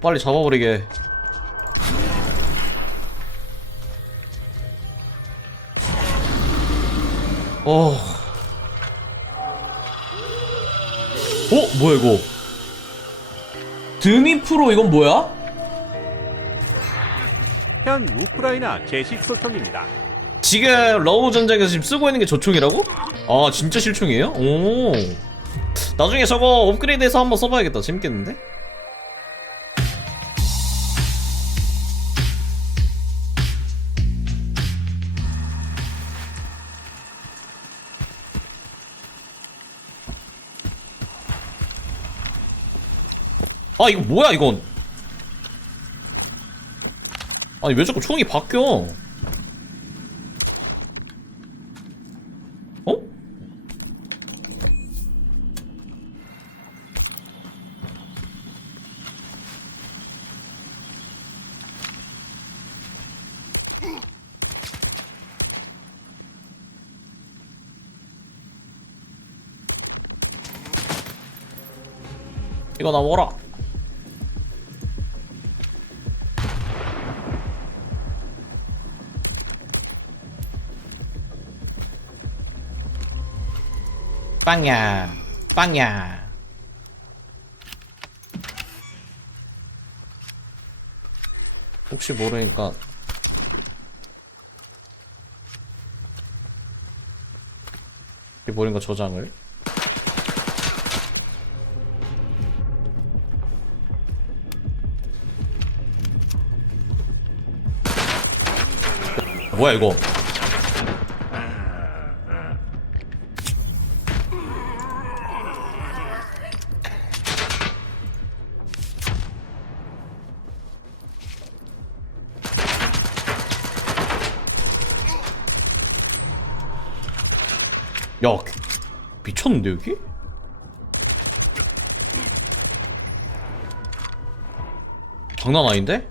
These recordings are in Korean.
빨리 잡아버리게. 어. 어? 뭐야 이거? 드니프로 이건 뭐야? 현 우크라이나 제식 소총입니다. 지금 러브 전쟁에서 지금 쓰고 있는 게 저 총이라고? 아 진짜 실총이에요? 오 나중에 저거 업그레이드해서 한번 써봐야겠다 재밌겠는데? 아 이거 뭐야 이건 아니 왜 자꾸 총이 바뀌어 어? 이거 나 먹어라. 빵야, 빵야. 혹시 모르니까 혹시 모르니까 저장을. 뭐야 이거? 야, 미쳤는데 여기? 장난 아닌데?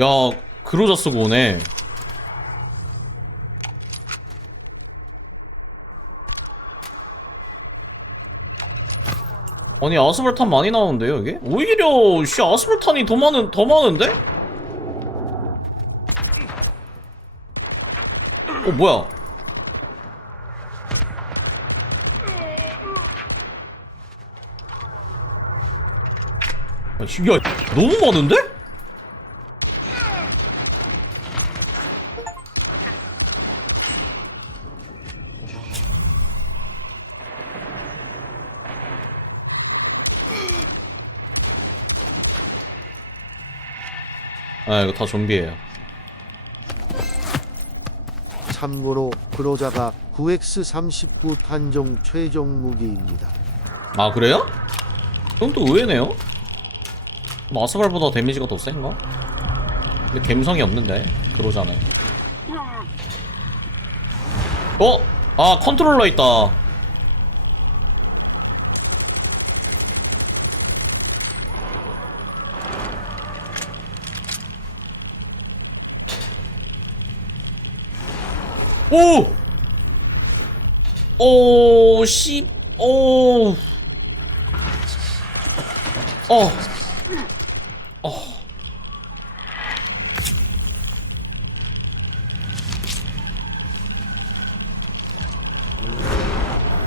야, 그로자 쓰고 오네. 아니 아스팔탄 많이 나오는데요 이게? 오히려 씨 아스팔탄이 더 많은 더 많은데? 어 뭐야? 야, 씨, 야 너무 많은데? 아 이거 다 좀비예요. 참고로 그로자가 9X39 탄종 최종 무기입니다. 아 그래요? 그럼 또 의외네요. 뭐 아스발보다 데미지가 더 센가? 근데 감성이 없는데 그러잖아요. 어? 아 컨트롤러 있다. 오! 오, 씨, 오. 어. 어.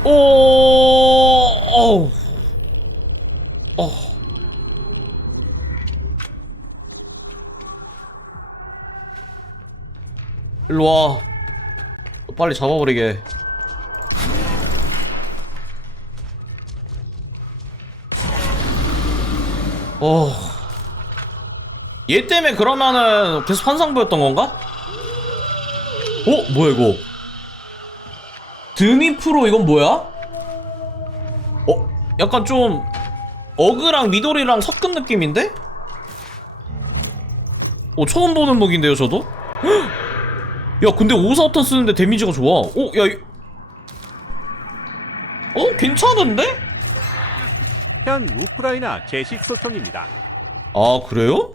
오. 어. 어. 일로 와. 빨리 잡아버리게. 어. 얘 때문에 그러면은 계속 환상 보였던 건가? 어? 뭐야 이거? 드니프로 이건 뭐야? 어? 약간 좀 어그랑 미도리랑 섞은 느낌인데? 어 처음 보는 무기인데요 저도? 헉! 야 근데 오사탄 쓰는데 데미지가 좋아 어? 야 이... 어? 괜찮은데? 현 우크라이나 제식 소총입니다. 아 그래요?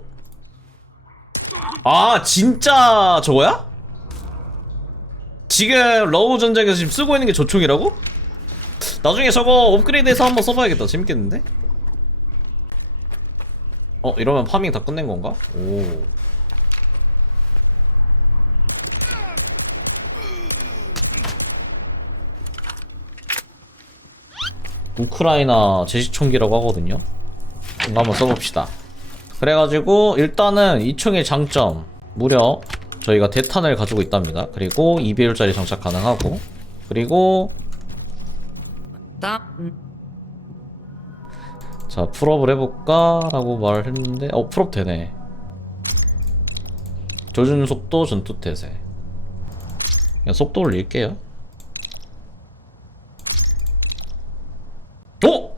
아 진짜 저거야? 지금 러우 전쟁에서 지금 쓰고 있는 게 조총이라고? 나중에 저거 업그레이드해서 한번 써봐야겠다 재밌겠는데? 어 이러면 파밍 다 끝낸 건가? 오 우크라이나 제시총기라고 하거든요. 이거 한번 써봅시다. 그래가지고 일단은 이 총의 장점 무려 저희가 대탄을 가지고 있답니다. 그리고 2배율짜리 장착 가능하고 그리고 자 풀업을 해볼까? 라고 말을 했는데 어 풀업 되네. 조준 속도 전투 태세. 그냥 속도 올릴게요 어?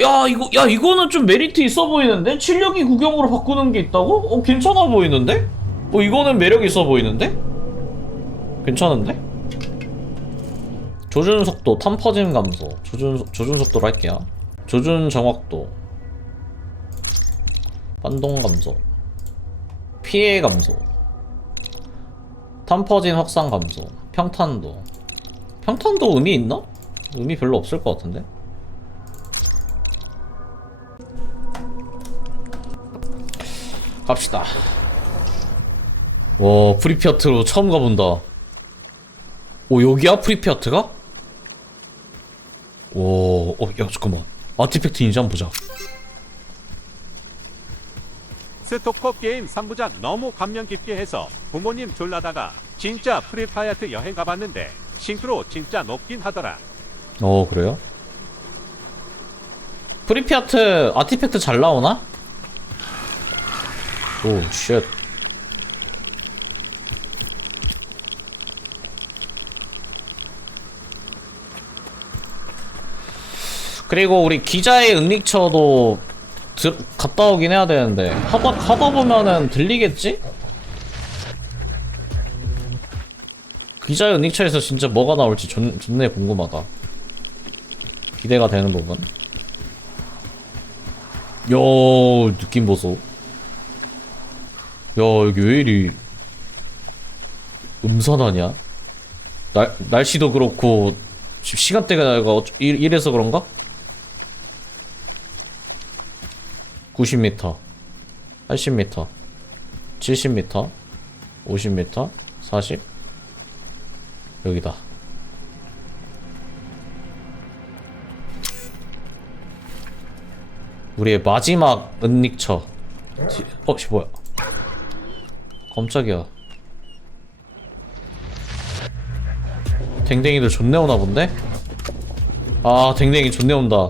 야 이거 야 이거는 좀 메리트 있어 보이는데? 출력이 구경으로 바꾸는 게 있다고? 어 괜찮아 보이는데? 어 이거는 매력 있어 보이는데? 괜찮은데? 조준 속도, 탐 퍼짐 감소, 조준 조준 속도로 할게요. 조준 정확도, 반동 감소, 피해 감소, 탐 퍼짐 확산 감소, 평탄도. 평탄도 의미 있나? 의미 별로 없을 것 같은데. 갑시다. 와 프리피아트로 처음 가본다. 오 여기야 프리피아트가? 오, 어, 야 잠깐만. 아티팩트 인지 한번 보자. 스토커 게임 3부작 너무 감명 깊게 해서 부모님 졸라다가 진짜 프리파이어트 여행 가봤는데 싱크로 진짜 높긴 하더라. 어 그래요? 프리피아트 아티팩트 잘 나오나? 오 쉣. 그리고 우리 기자의 은닉처도 드, 갔다 오긴 해야 되는데 하다 하다 보면은 들리겠지? 기자의 은닉처에서 진짜 뭐가 나올지 존, 존내 궁금하다. 기대가 되는 부분. 야 느낌 보소. 야 여기 왜 이리 음산하냐? 날 날씨도 그렇고 지금 시간대가 어쩌- 이- 이래서 그런가? 90m, 80m, 70m, 50m, 40 여기다. 우리의 마지막 은닉처. 지- 어, 씨 뭐야? 깜짝이야. 댕댕이들 존내 오나 본데? 아, 댕댕이 존내 온다.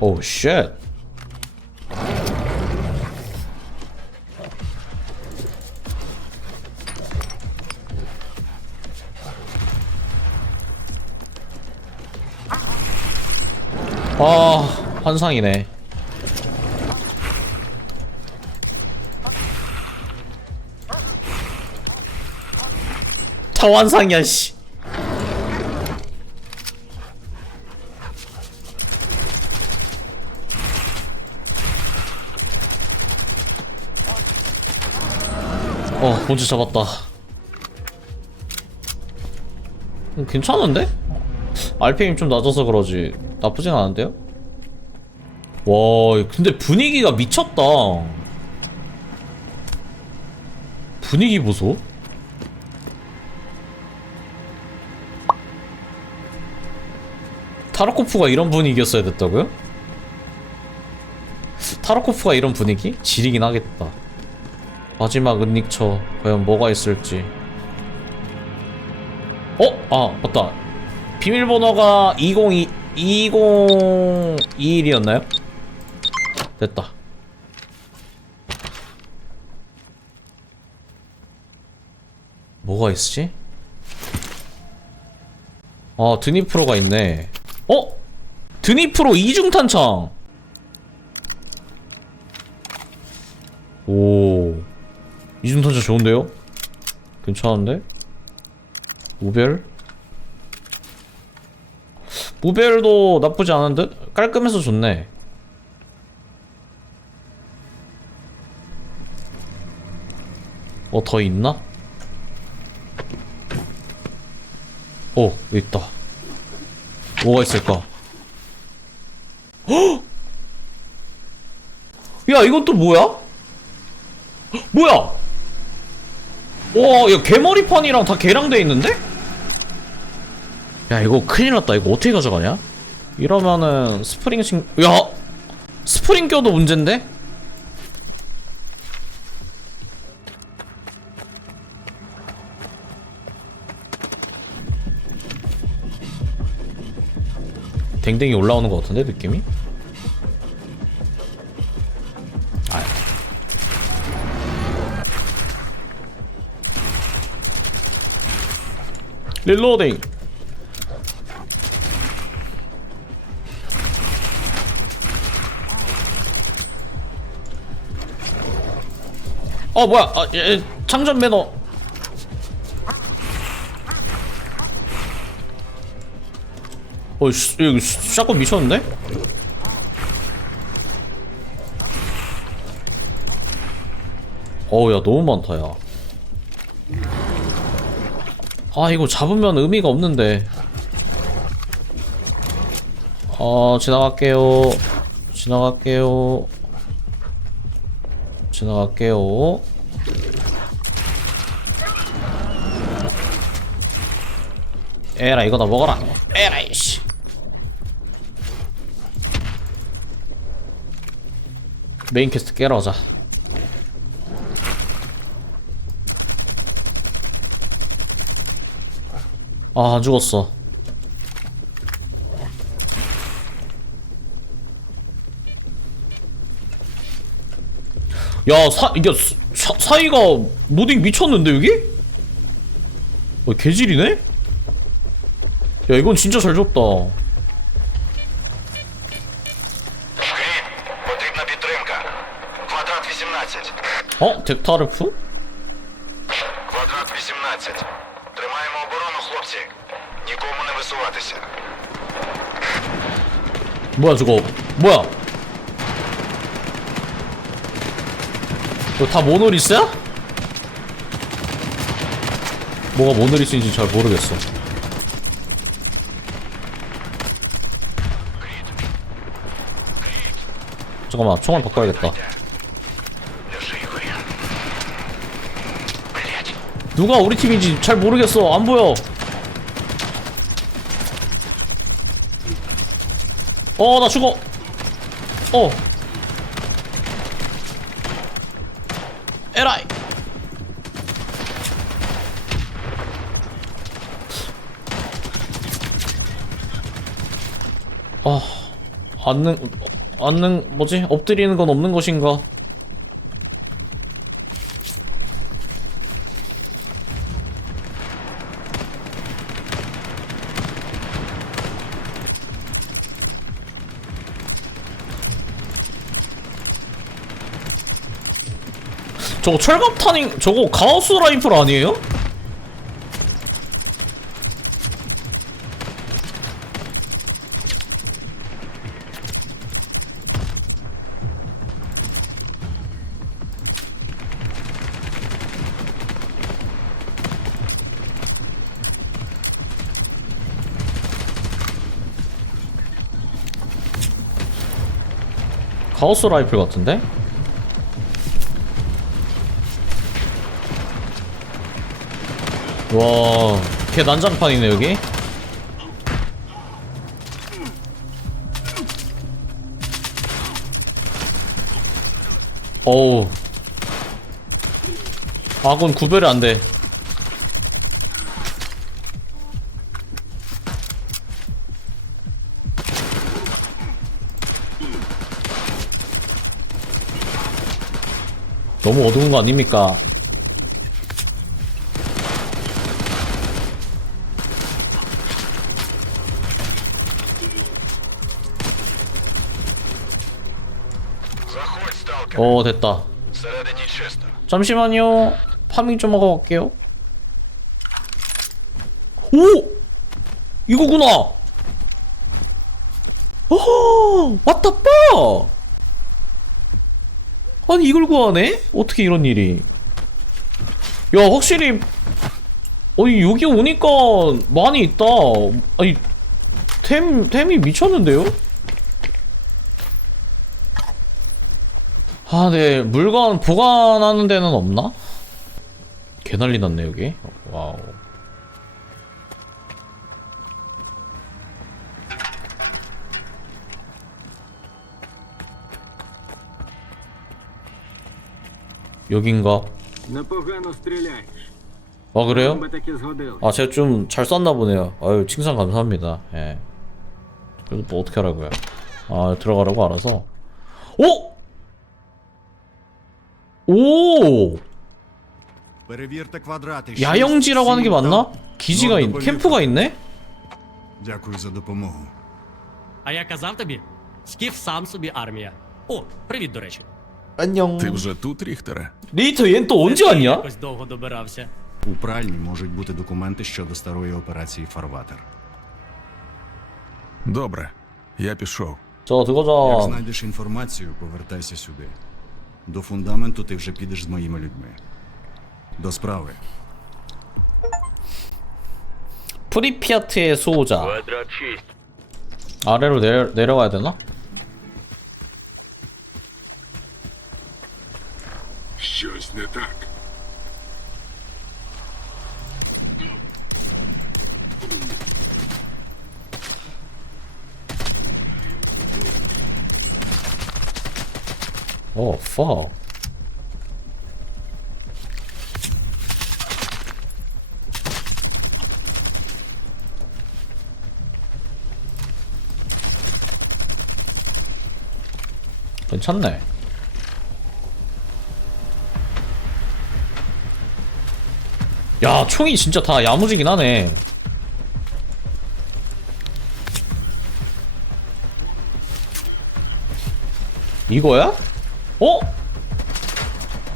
오, 쉣. 환상이네. 다 환상이야, 씨. 어, 본즈 잡았다. 음, 괜찮은데? RPM 좀 낮아서 그러지 나쁘진 않은데요? 와 근데 분위기가 미쳤다 분위기 보소 타르코프가 이런 분위기였어야 됐다고요? 타르코프가 이런 분위기? 지리긴 하겠다 마지막 은닉처 과연 뭐가 있을지 어? 아 맞다 비밀번호가 202 2021이었나요? 됐다. 뭐가 있지? 아, 드니프로가 있네. 어? 드니프로 이중탄창! 오. 이중탄창 좋은데요? 괜찮은데? 우별? 무벨도 나쁘지 않은 듯? 깔끔해서 좋네 어더 있나? 어 있다 뭐가 있을까? 헉! 야 이건 또 뭐야? 헉, 뭐야? 와, 야 개머리판이랑 다 개량돼 있는데? 야 이거 큰일 났다. 이거 어떻게 가져가냐? 이러면은 스프링 신, 야 스프링 껴도 문제인데? 댕댕이 올라오는 것 같은데 느낌이? 아. 릴로딩 어 뭐야 아, 예, 예, 장전 매너 어 씨, 샷건 미쳤는데? 어우 야 너무 많다 야. 아 이거 잡으면 의미가 없는데. 어 지나갈게요. 지나갈게요. 지나갈게요. 에라 이거 다 먹어라. 에라 이씨 메인 퀘스트 깨러 가자 아, 안 죽었어. 야, 사, 이게 사, 사- 사이가 모딩 미쳤는데, 여기? 어, 개질이네? 야, 이건 진짜 잘 줬다. 18. 어? 덱타르프? Квадрат 18. Тримаємо оборону, хлопці. Нікому не висуватися. 뭐야, 저거. 뭐야? 이거 다 모노리스야? 뭐가 모노리스인지 잘 모르겠어. 잠깐만, 총알 바꿔야겠다. 누가 우리 팀인지 잘 모르겠어. 안 보여. 어, 나 죽어. 어. 에라이. 아, 앉는, 앉는, 뭐지? 엎드리는 건 없는 것인가? 저거 철갑탄이 저거 가우스 라이플 아니에요? 가우스 라이플 같은데? 와, 걔 난장판이네 여기. 어우. 아군 구별이 안 돼. 너무 어두운 거 아닙니까? 오 됐다 잠시만요 파밍 좀 하고 갈게요 오! 이거구나! 어허! 왔다빠! 아니 이걸 구하네? 어떻게 이런 일이 야 확실히 아니 여기 오니까 많이 있다 아니 템, 템이 미쳤는데요? 아, 네. 물건 보관하는 데는 없나? 개 난리 났네, 여기. 와우. 여긴가? 아, 그래요? 아, 제가 좀잘 썼나보네요. 아유, 칭찬 감사합니다. 예. 그래도 뭐 어떻게 하라고요? 아, 들어가라고 알아서. 오! 오! Перевірте квадрати. 야영지라고 하는 게 Шість, 맞나? сім, 기지가 там. 있, 캠프가 있네? Дякую за допомогу. А я казав тобі, скіф сам собі армія. О, привіт, до речі. 안녕. Ти вже тут, Ріхтере? 리터 얜 또 언제 Ти 왔냐? Якось довго добирався. У пральні можуть бути документи щодо старої операції Фарватер. Добре, я пішов. 자 Як 들어가자. знайдеш інформацію, повертайся сюди. До фундаменту ти вже підеш з моїми людьми. До справи. 프리피아트의 수호자. 아래로 내려, 내려가야 되나? Щось не так. 오, fuck. 괜찮네. 야, 총이 진짜 다 야무지긴 하네. 이거야? 어?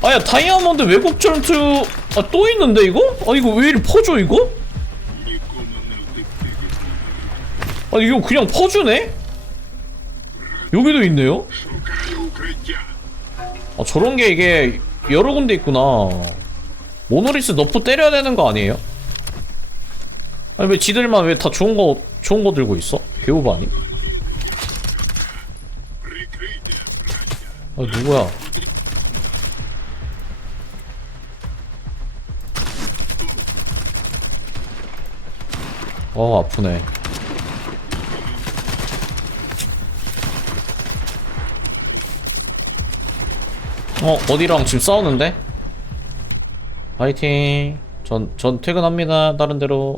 아야 다이아몬드 외국 전투 아 또 있는데 이거? 아 이거 왜 이리 퍼져 이거? 아 이거 그냥 퍼주네? 여기도 있네요? 아 저런 게 이게 여러 군데 있구나 모노리스 너프 때려야 되는 거 아니에요? 아니 왜 지들만 왜 다 좋은 거 좋은 거 들고 있어? 개오바 아니? 아 누구야? 어 아프네. 어 어디랑 지금 싸우는데? 파이팅. 전 전 퇴근합니다. 다른 데로.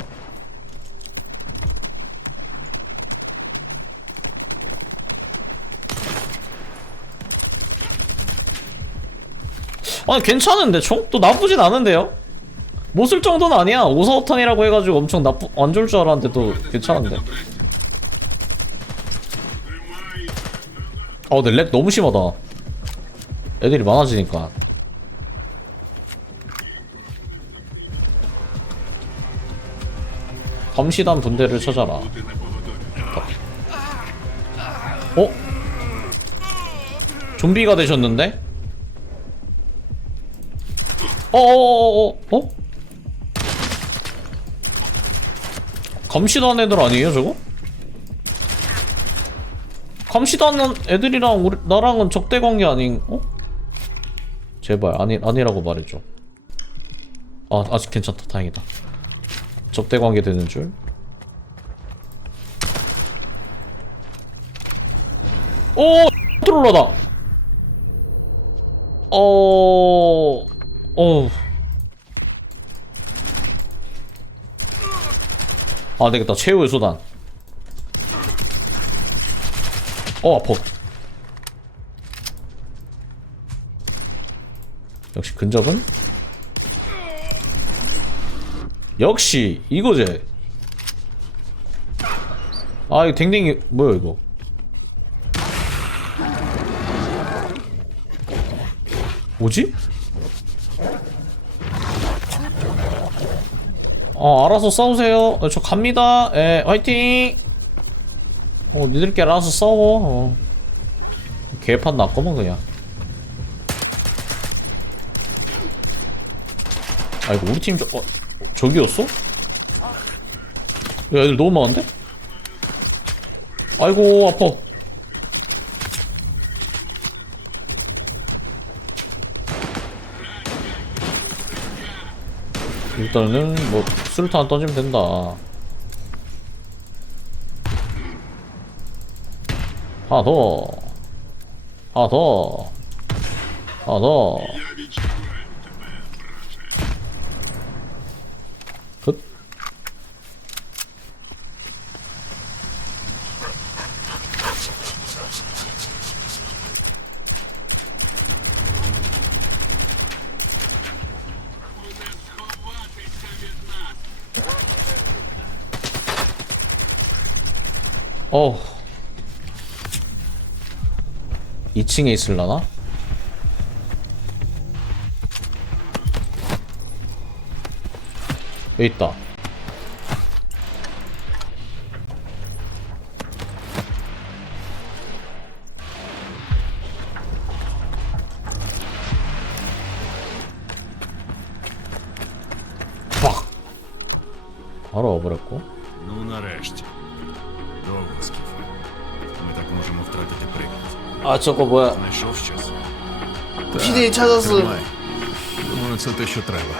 아 괜찮은데 총? 또 나쁘진 않은데요? 못 쓸 정도는 아니야 545탄이라고 해가지고 엄청 나쁘 안 좋을 줄 알았는데 또 괜찮은데 어 근데 렉 너무 심하다 애들이 많아지니까 감시단 분대를 찾아라 어? 좀비가 되셨는데? 어어어어 어? 감시단 애들 아니에요 저거? 감시단 애들이랑 우리 나랑은 적대 관계 아닌 어? 제발 아니 아니라고 말해줘. 아 아직 괜찮다 다행이다. 적대 관계 되는 줄. 오 트롤러다. 어 어. 아 되겠다 최후의 수단. 어 아파 역시 근접은 역시 이거제 아 이거 댕댕이 뭐야 이거 뭐지? 어 알아서 싸우세요 어, 저 갑니다 예 화이팅 어 니들끼리 알아서 싸워 어. 개판 났구만 그냥 아이고 우리 팀 저.. 어, 저기였어? 야 애들 너무 많은데? 아이고 아파 일단은 뭐 수류탄 던지면 된다. 하나 더. 하나 더. 하나 더 어 2층에 있을라나? 여기 있다 빡 바로 와버렸고 Ну, нарешті. 아 저거 뭐야 Знайшов щось? PD 찾았어 Тримай. Думаю, це те, що треба.